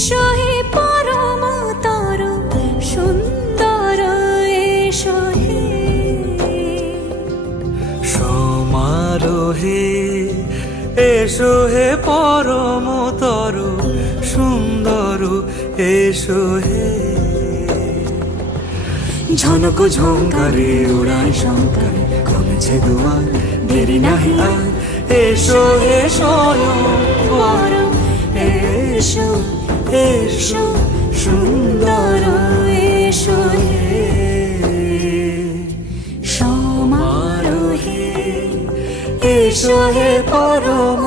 এসো হে পরমতর সুন্দর এসো হে সমারোহে এসো হে পরমতর সুন্দর এসো হে ঝনক ঝঙ্কারে উড়ায় শঙ্কারে কমেছে দুয়ার দেরি নাহি আর এসো হে স্বয়ং পরম এসো এসো সুন্দর এসো হে সমারোহে এসো হে পরম